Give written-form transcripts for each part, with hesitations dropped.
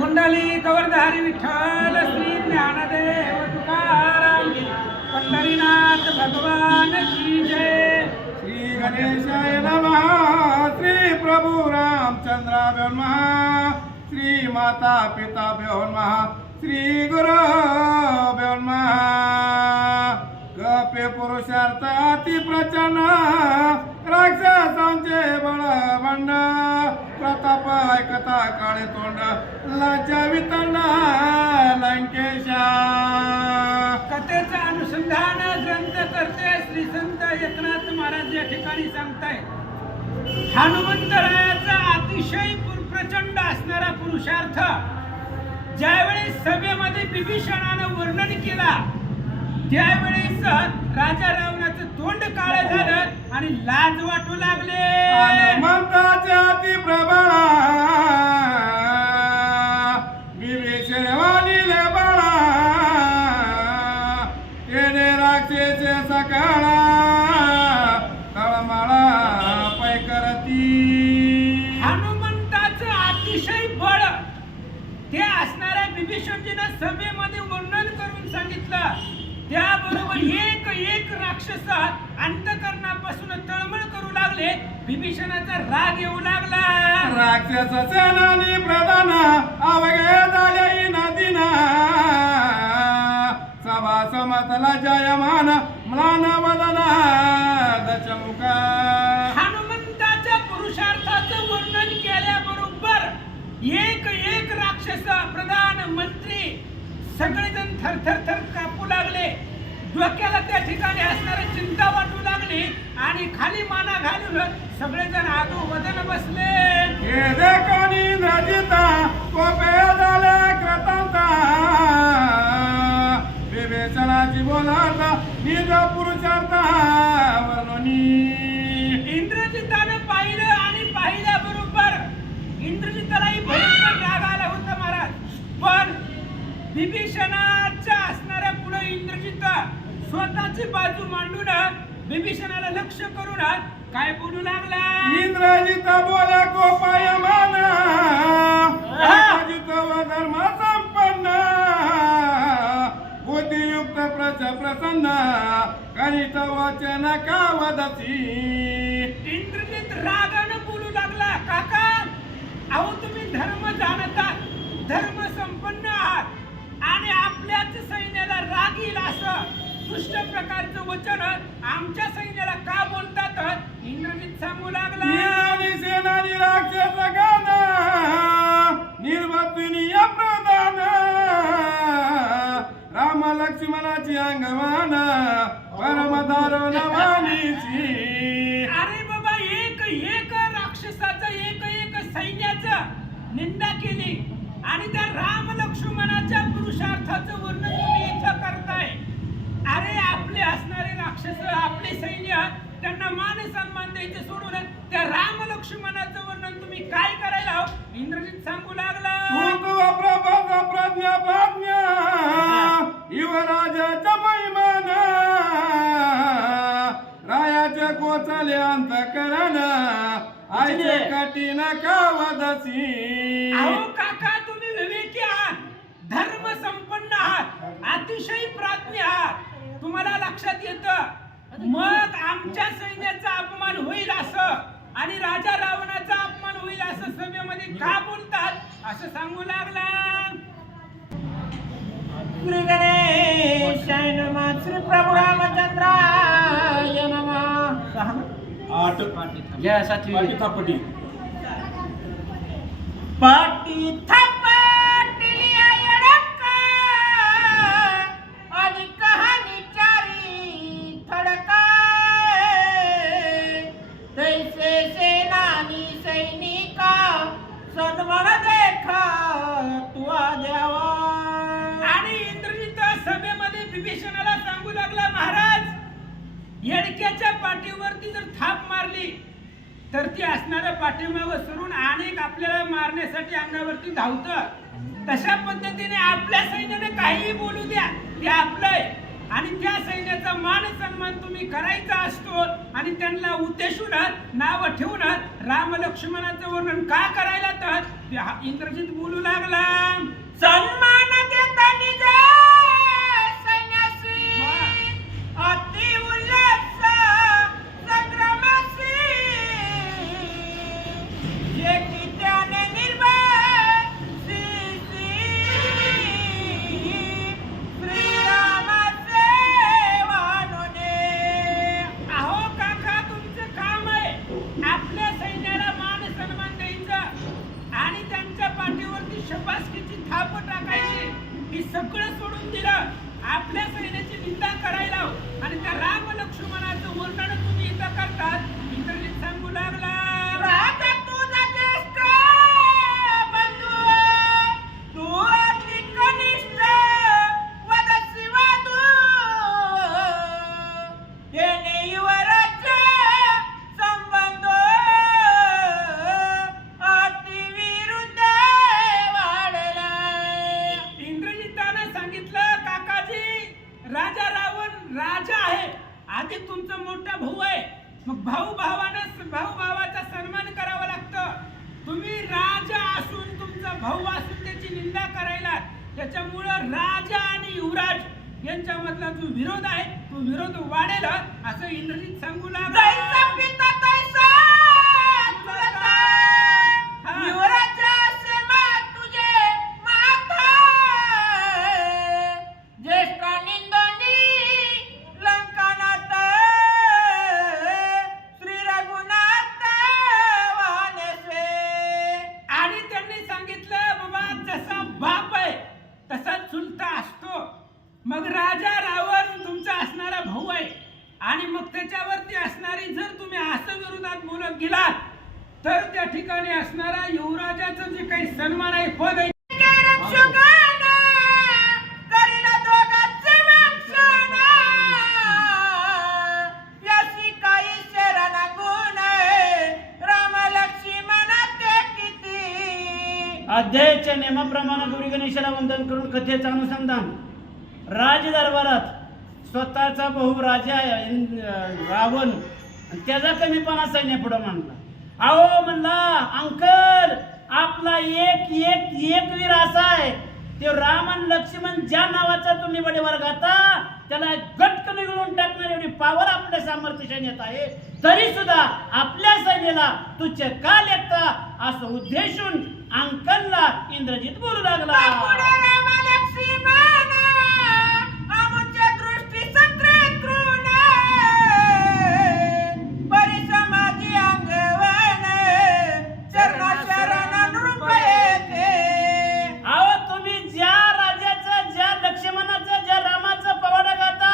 कुंडली कवरधारी विठ्ठल श्री ज्ञानदेव तुकाराम पंढरीनाथ भगवान की जय। श्री गणेशाय नमः। श्री प्रभु रामचंद्राभ्यो नमः। श्री माता पिताभ्यो नमः। श्री गुरुभ्यो नमः। कपे पुरुषार्थ अति प्रचंड राक्षसांचे बळवंड प्रताप ऐकता काळे तोंड लाजा वितंड लंकेशा। कथेचं अनुसंधान ग्रंथ करते श्री संत एकनाथ महाराज या ठिकाणी सांगतायत। हनुमंतरायाचा अतिशय प्रचंड असणारा पुरुषार्थ ज्यावेळी सभेमध्ये विभीषणानं वर्णन केला त्यावेळेस राजा रावणाचं तोंड काळं झालं आणि लाज वाटू लागले। हनुमंताचे अति प्रभा विभीषण वालिले बाळा येणे राक्षसे सकाळा तळमळा पै करती। हनुमंताचं अतिशय बळ ते असणाऱ्या विभीषणजीनं सभेमध्ये वर्णन करून सांगितलं। त्याबरोबर एक एक राक्षस अंतकरणापासून तळमळ करू लागले। विभीषणाचा राग येऊ लागला। राक्षस सेनानी प्रधान अवघे झाले नदीना सभा समतला जयमान म्लान वदना दशमुखा। हनुमंताच्या पुरुषार्थाचं वर्णन केल्याबरोबर एक एक राक्षस प्रधान मंत्री सगळेजण थरथर थर कापू लागले। डोक्याला त्या ठिकाणी असणारी चिंता वाटू लागली आणि खाली माना घालून सगळेजण आदू वदन बसले। हे देखणी नजिता कोपे झाले कृतांता विवेचनाची बोलाता निज पुरुषार्थ वर्णनी। इंद्रजितानं पाहिलं आणि पाहिल्याबरोबर इंद्रजितालाही भयंकर राग आला होता महाराज। पण विभीषणाच्या असणाऱ्या पुढे इंद्रजित स्वतःची बाजू मांडून विभीषणाला लक्ष करून काय बोलू लागला। इंद्रजित बोले कोपायमान इंद्रजित व धर्म संपन्न बुद्धियुक्त प्रसन्न करित वचन का वदसी। इंद्रजित रागानं बोलू लागला, काका अहो तुम्ही धर्म जाणता, धर्म संपन्न आहात आणि आपल्याच सैन्याला राग येईल असं दुष्ट प्रकारचं वचन आमच्या सैन्याला का बोलतात? इंद्रजित सांगू लागला। सेनानी राक्षस गान निर्वत्नीय प्रधान राम लक्ष्मणाची अंगमान परम दारुणवाणीची। अरे बाबा एक एक राक्षसाचं एक एक सैन्याचं निंदा केली आणि त्या राम लक्ष्मणाच्या पुरुषार्थाचं वर्णन तुम्ही इथं करताय। अरे आपले असणारे राक्षस आपले सैन्य त्यांना मान सन्मान द्यायचे सोडून त्या राम लक्ष्मणाचं वर्णन तुम्ही काय करायला हो? इंद्रजित सांगू लागला। प्रज्ञा प्रज्ञा युवराजाचा महिमान रायाचे कोचले अंतकरण आईचे कठीण का वदसी। अहो काका तुम्ही विवेकी आहात, धर्म संपन्न आहात, अतिशय प्राज्ञ आहात, तुम्हाला लक्षात येतं मग आमच्या सैन्याचा अपमान होईल असं आणि राजा रावणाचा अपमान होईल असं सभेमध्ये का बोलतात असं सांगू लागला। श्री गणेशाय नमः। श्री प्रभु रामचंद्राय नमः। आठ या सातवी पाटी थापटी पाटी थापटली अडका आणि कहाणी चारी थडका तैसे सेनानी सैनिका सन्मान देखा तुआ द्यावा। आणि इंद्रजित सभेमध्ये विभीषणाला सांगू लागला, महाराज येडक्याच्या पाठीवरती जर थाप मारली तर ती असणाऱ्या पाठीमागं सरून अनेक आपल्याला मारण्यासाठी अंगावरती धावतं। तशा पद्धतीने आपल्या सैन्याने काहीही बोलू द्या, ते आपलंय आणि त्या सैन्याचा मान सन्मान तुम्ही करायचा असतो आणि त्यांना उद्देशून नाव ठेवून राम लक्ष्मणाचं वर्णन का करायला तर इंद्रजित बोलू लागला। शबासकीची थाप टाकायची, ही सगळं सोडून दिलं, आपल्या सैन्याची निंदा करायला आणि त्या राम लक्ष्मणाचं वर्णन तुम्ही इथं करतात. इंद्रजित सांगू लागला, राजा तुझा ज्येष्ठ बंधू, तू अति कनिष्ठ वदसिवा तू, येणे युवराज संबंध अति विरुद्ध वाढला. इंद्रजितानं सांगितलं, काकाजी, राजा रावण राजा आहे, आधी तुमचा मोठा भाऊ आहे, मग भाऊ भावाचा सन्मान करावा लागतं. तुम्ही राजा असून तुमचा भाऊ असून त्याची निंदा करायला, त्याच्यामुळं राजा आणि युवराज यांच्यामधला जो विरोध आहे तो विरोध वाढेल असं इंद्रजित सांगू लागला. आणि त्यांनी सांगितलं, बाबा जसा बाप आहे तसा चुलता असतो. मग राजा रावण तुमचा असणारा भाऊ आहे आणि मग त्याच्यावरती असणारी जर तुम्ही असं विरोधात बोलत गेलात तर त्या ठिकाणी असणारा युवराजाचं जे काही सन्मान आहे, पद आहे, अध्यायाच्या नियमाप्रमाणे गौरी गणेशाला वंदन करून कथेचं अनुसंधान. राजदरबारात स्वतःचा भाऊ राजा रावण त्याचा कमीपणा सैन्य पुढे मांडला. अहो म्हणला, अंकल आपला एक वीर असा आहे, ते राम आणि लक्ष्मण ज्या नावाचा तुम्ही बडेवर गाता त्याला गटकन निघून टाकणार एवढी पावर आपल्या सामर्थ्य सैन्यात आहे, तरी सुद्धा आपल्या सैन्याला तुच्छ का लेखता असं उद्देशून अंकलला इंद्रजित बोलू लागला. अहो तुम्ही ज्या राजाचं, ज्या लक्ष्मणाचं, ज्या रामाचं पवाडा गाता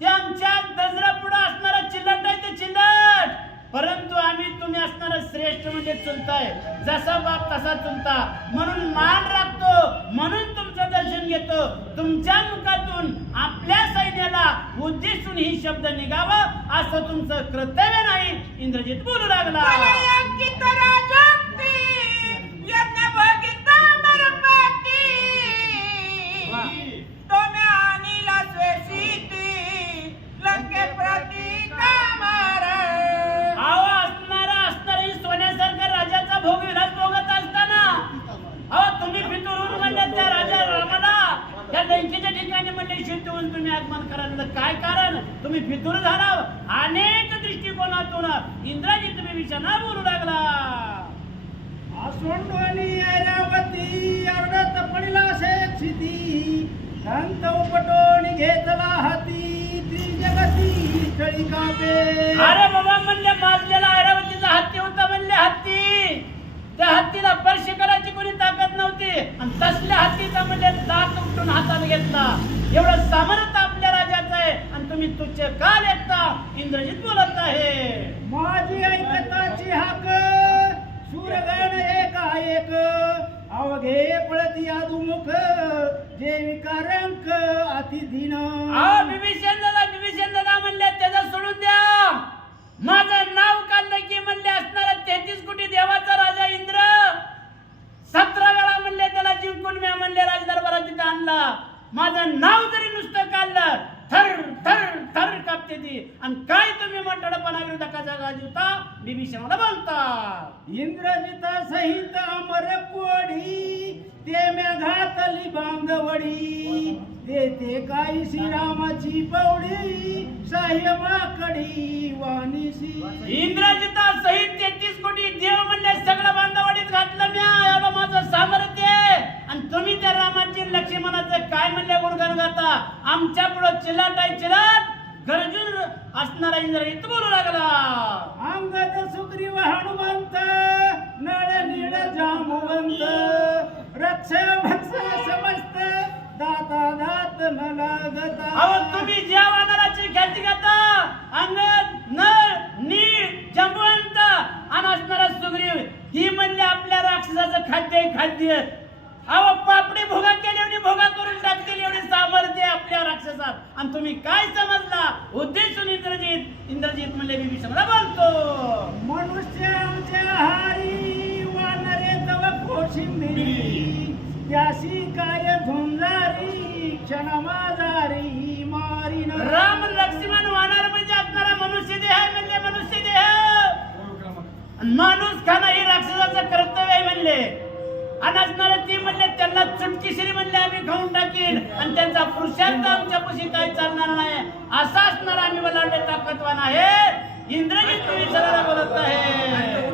ते आमच्या दजरा पुढे असणारा चिल्लट आहे, ते चिल्लट. परंतु आम्ही तुम्ही असणारा श्रेष्ठ म्हणजे चुलताय, जसा बाप तसा चुलता म्हणून मान राखतो, म्हणून तुमचं दर्शन घेतो. तुमच्या मुखातून आपल्या सैन्याला उद्देशून ही शब्द निघावा असं तुमचं कर्तव्य नाही, इंद्रजित बोलू लागला. सोन्यासारखा राजाचा भोग विलास भोगत असताना अहो तुम्ही फितूरून म्हणले त्या राजा रामाला त्या लंकेच्या ठिकाणी म्हणले शिवून तुम्ही आगमन करायला, काय कारण? तुम्ही फितूर झाला. अनेक दृष्टिकोनातून इंद्राजी तुम्ही विचारणा बोलू लागला. आसोंडवणी ऐरावती अर्धत पडिला शेक्षिती, संत उपटोणी घेतला हाती, त्रिजगती स्थळी कापे. अरे बाबा म्हणले माजलेला ऐरावतीचा हत्ती होता, म्हणले हत्ती, त्या हत्तीला स्पर्श करायची कोणी ताकद नव्हती आणि तसल्या हत्तीचा म्हणजे दात उपटून हातात घेतला. एवढं सामर्थ्य आपल्या राजाचं आहे आणि तुम्ही तुच्छ का लेखता, इंद्रजित बोलत आहे. माझी ऐकताची हाक सूरगण एकाएक, अवघे पळती आदुमुख, जे विकारंक अतिधीन. विभीषण दादा म्हणले त्याचा सोडून द्या, माझं नाव काढलं की म्हणले असणारा 33 कोटी देवाचा राजा इंद्र 17 वेळा म्हणले त्याला जिंकून मी म्हणले राजदरबारात तिथे आणला. माझं नाव जरी नुसतं काढलं थर थर थर कापते ती. आणि काय तुम्ही मंडळपणा विरोधकाचा गाजवता, विभीषणाला बोलता. इंद्रजित सहित अमर कोडी, ते मेघातली बांधवडी, ते काही श्रीरामाची पौडी, साह्य माकडी वाणीसी. इंद्रजिता सहित 33 कोटी देव म्हणले सगळं बांधवडीत घातलं म्या, एवढं माझं सामर्थ्य आहे. आणि तुम्ही त्या रामाची लक्ष्मणाचं काय म्हणले गुणगान गाता, आमच्या पुढं चिलाट आहे चिलाट. गरजून असणारा इंद्रजित बोलू लागला. अंगद सुग्रीव हनुमंत, नळ नीळ जांबुवंत, लागता अहो तुम्ही ज्या वानराची ख्याती घेता अंगद नळ नीळ जंबवंत आणि असणारा सुग्रीव ही म्हणले आपल्या राक्षसाचं खाद्य अहो पापडी भोगा केली एवढी भोगा करून टाकतील एवढी सामर्थ्य आपल्या राक्षसात आणि तुम्ही काय समजला उद्देशून इंद्रजित म्हणले विभीषणाला बोलतो मनुष्याच्या हारी वानरे तव कोशिंबिरी त्याशी काय धुंजारी क्षण माझारी मारीन राम लक्ष्मण वानर म्हणजे असणारा मनुष्य देह आहे म्हणले मनुष्य देह माणूस खाणं हे राक्षसाचं कर्तव्य आहे म्हणले आणि असणारे ती म्हणले त्यांना चुटकीशिरी म्हणले आम्ही खाऊन टाकीन आणि त्यांचा पुरुषार्थ आमच्यापाशी काही चालणार नाही असा असणार आम्ही बलाढ्य ताकदवान आहे इंद्रजित विभीषणाला बोलत आहे